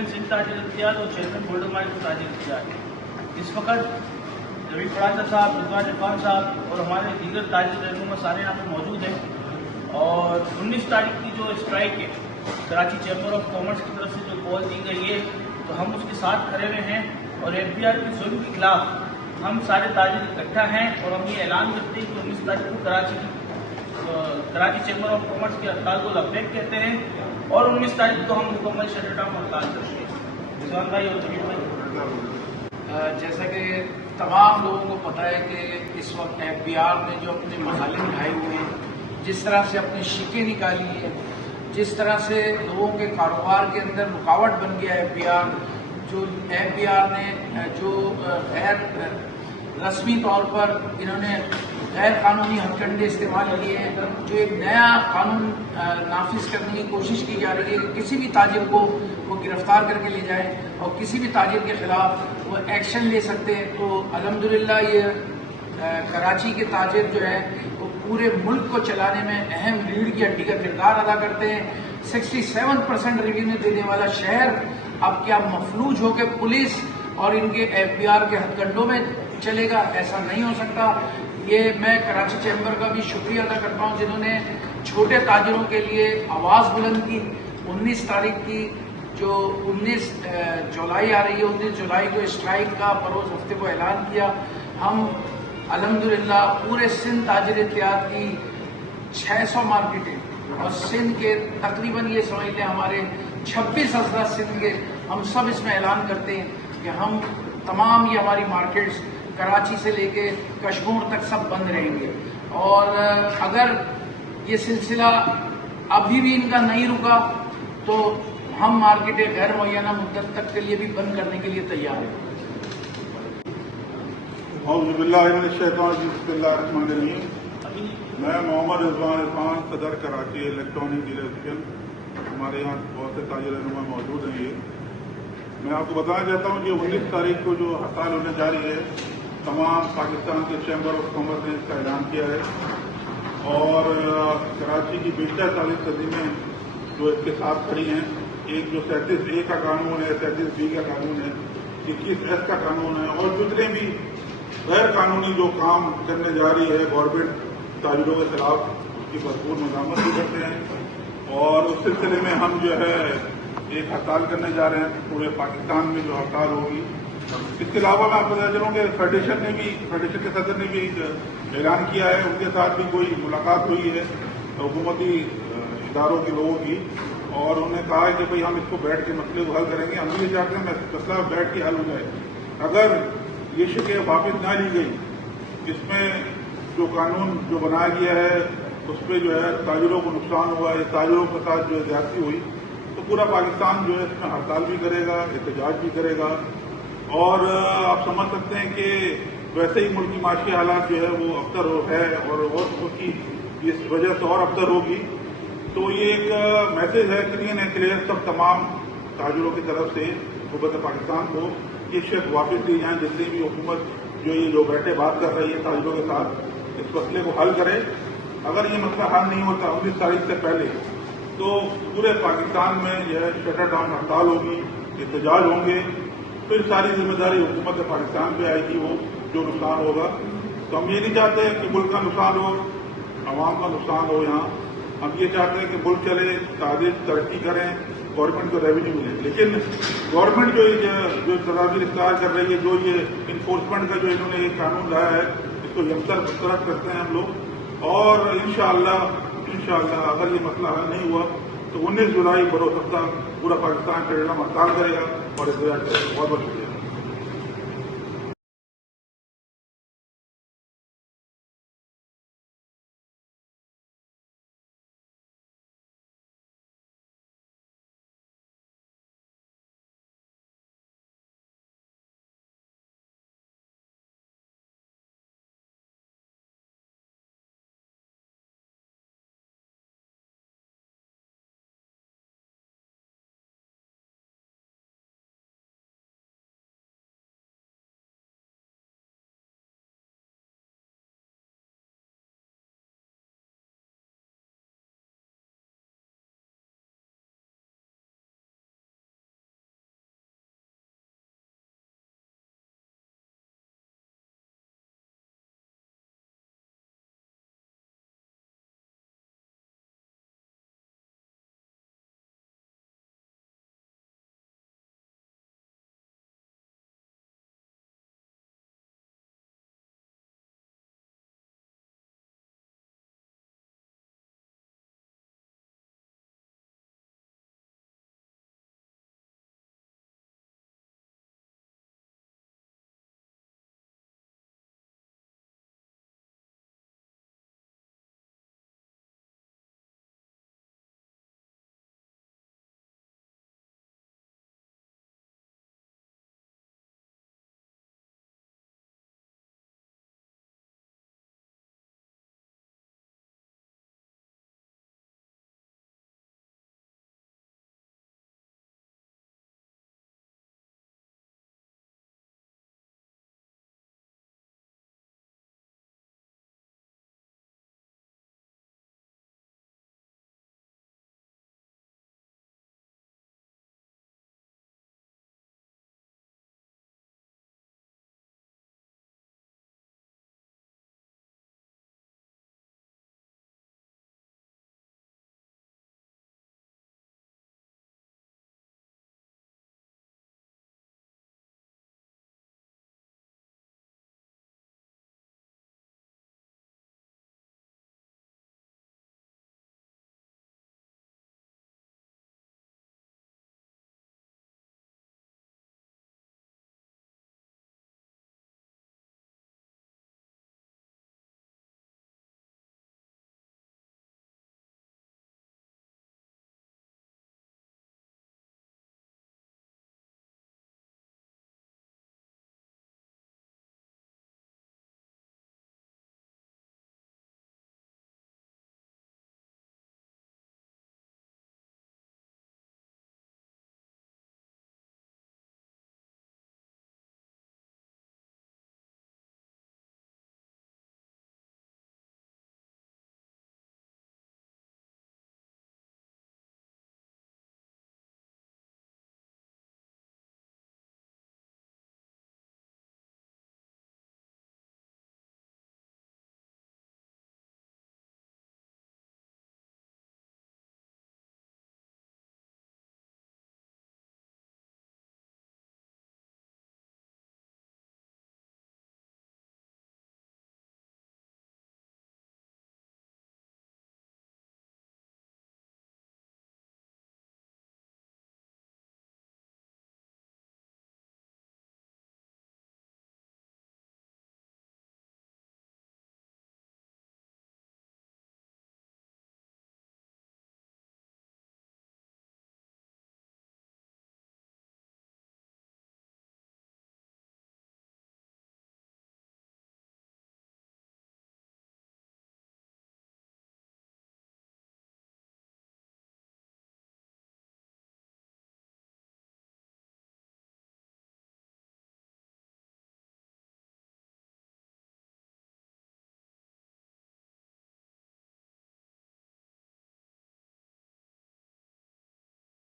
Chairman Sindh ताजिर इख्तियार और chairman golden market ताजिर इख्तियार। इस वक्त रवि पड़ाचा साहब, रिजवान इरफान साहब और हमारे दीगर ताजिर रहनुमा सारे यहाँ पे मौजूद हैं। और 19 तारीख की जो स्ट्राइक है कराची चैम्बर ऑफ कॉमर्स की तरफ से जो कॉल दी गई है, तो हम उसके साथ खड़े हुए हैं और FBR के जुल्म के खिलाफ हम सारे ताजिर इकट्ठा हैं। और हम ये ऐलान करते हैं कि 19 तारीख को कराची चैम्बर ऑफ कॉमर्स के हड़ताल को लबैक कहते हैं और 19 तारीख को हम मुकम्मल शटर डाउन हड़ताल करते हैं। रिजवान भाई और जमीर भाई, जैसा कि तमाम लोगों को पता है कि इस वक्त FBR ने जो अपने मसाले उठाए हुए हैं, जिस तरह से अपनी शिकें निकाली है, जिस तरह से लोगों के कारोबार के अंदर रुकावट बन गया FBR, जो FBR ने जो गैर रस्मी तौर पर इन्होंने गैर कानूनी हथकंडे इस्तेमाल किए हैं, जो एक नया कानून नाफिज करने की कोशिश की जा रही है कि किसी भी ताजिर को वो गिरफ्तार करके ले जाए और किसी भी ताजिर के खिलाफ वो एक्शन ले सकते हैं। तो अल्हम्दुलिल्लाह ये कराची के ताजिर जो है वो पूरे मुल्क को चलाने में अहम रीढ़ की हड्डी का किरदार अदा करते हैं। 67% रेवेन्यू देने वाला शहर अब क्या मफलूज होकर पुलिस और इनके FBR के हथकंडों में चलेगा? ऐसा नहीं हो सकता। ये मैं कराची चैम्बर का भी शुक्रिया अदा करता हूँ जिन्होंने छोटे ताजिरों के लिए आवाज़ बुलंद की। 19 तारीख की जो 19 जुलाई आ रही है, 19 जुलाई को स्ट्राइक का बरोज़ हफ्ते को ऐलान किया। हम अल्हम्दुलिल्लाह पूरे सिंध ताजिर इत्तेहाद की 600 मार्केटें और सिंध के तकरीबन ये समझ लें हमारे 26 अजला सिंध के, हम सब इसमें ऐलान करते हैं कि हम तमाम ये हमारी मार्केट्स कराची से लेके कश्मीर तक सब बंद रहेंगे। और अगर ये सिलसिला अभी भी इनका नहीं रुका तो हम मार्केटें गैर मुअय्यना मुद्दत तक के लिए भी बंद करने के लिए तैयार हैं। मैं मोहम्मद रिजवान इरफान, सदर कराची इलेक्ट्रॉनिक डीलर। हमारे यहाँ बहुत से ताजिर रहनुमा मौजूद हैं। ये मैं आपको बताना चाहता हूँ कि 19 तारीख को जो हड़ताल होने जा रही है, तमाम पाकिस्तान के चैम्बर ऑफ कॉमर्स ने इसका ऐलान किया है और कराची की बेशतर तालीम तंजीमें जो इसके साथ खड़ी हैं, एक जो 37A का कानून है, 37B का कानून है, 21S का कानून है और जितने भी गैर कानूनी जो काम करने जा रही है गवर्नमेंट ताजिरों के खिलाफ, उसकी भरपूर मज़म्मत भी करते हैं। और उस सिलसिले में हम जो है एक हड़ताल करने जा रहे हैं पूरे पाकिस्तान में जो हड़ताल होगी। इसके अलावा मैं आपको बता चलूँ कि फेडरेशन के सदर ने भी ऐलान किया है, उनके साथ भी कोई मुलाकात हुई है हुकूमती इदारों के लोगों की, और उन्होंने कहा है कि भाई हम इसको बैठ के मसले को हल करेंगे। हम भी ये चाहते हैं मसला बैठ के हल हो जाए। अगर ये शिकायत वापस ना ली गई, इसमें जो कानून जो बनाया गया है उस पर जो है ताजिरों को नुकसान हुआ, या ताजिरों के साथ जो है ज्यादती हुई, तो पूरा पाकिस्तान जो है इसमें हड़ताल भी करेगा, एहतजाज भी करेगा। और आप समझ सकते हैं कि वैसे ही मुल्क की माशी हालात जो है वो अबतर है और उसकी इस वजह से और अबतर होगी। तो ये एक मैसेज है, क्लियर सब तमाम ताजिरों की तरफ से हुकूमत पाकिस्तान को ये शिकायत वापस दी जाए। जितनी भी हुकूमत जो बैठे बात कर रही है ताजिरों के साथ, इस मसले को हल करे। अगर ये मसला हल नहीं होता 19 तारीख से पहले, तो पूरे पाकिस्तान में यह शटर डाउन हड़ताल होगी, एहतजाज होंगे। फिर सारी जिम्मेदारी हुकूमत पाकिस्तान पे आएगी, वो जो नुकसान होगा। तो हम ये नहीं चाहते कि मुल्क का नुकसान हो, आवाम का नुकसान हो। यहाँ हम ये चाहते हैं कि मुल्क चले, ताजिर तरक्की करें, गवर्नमेंट को रेवेन्यू मिले। लेकिन गवर्नमेंट जो तदाबीर इख्तियार कर रही है, जो ये इन्फोर्समेंट का जो इन्होंने एक कानून लाया है, इसको यमतर मुस्तरद करते हैं हम लोग। और इंशाअल्लाह अगर ये मसला हल नहीं हुआ तो 19 जुलाई बरोज़ हफ्ता पूरा पाकिस्तान हड़ताल करेगा और एहतजाज करेगा। बहुत बहुत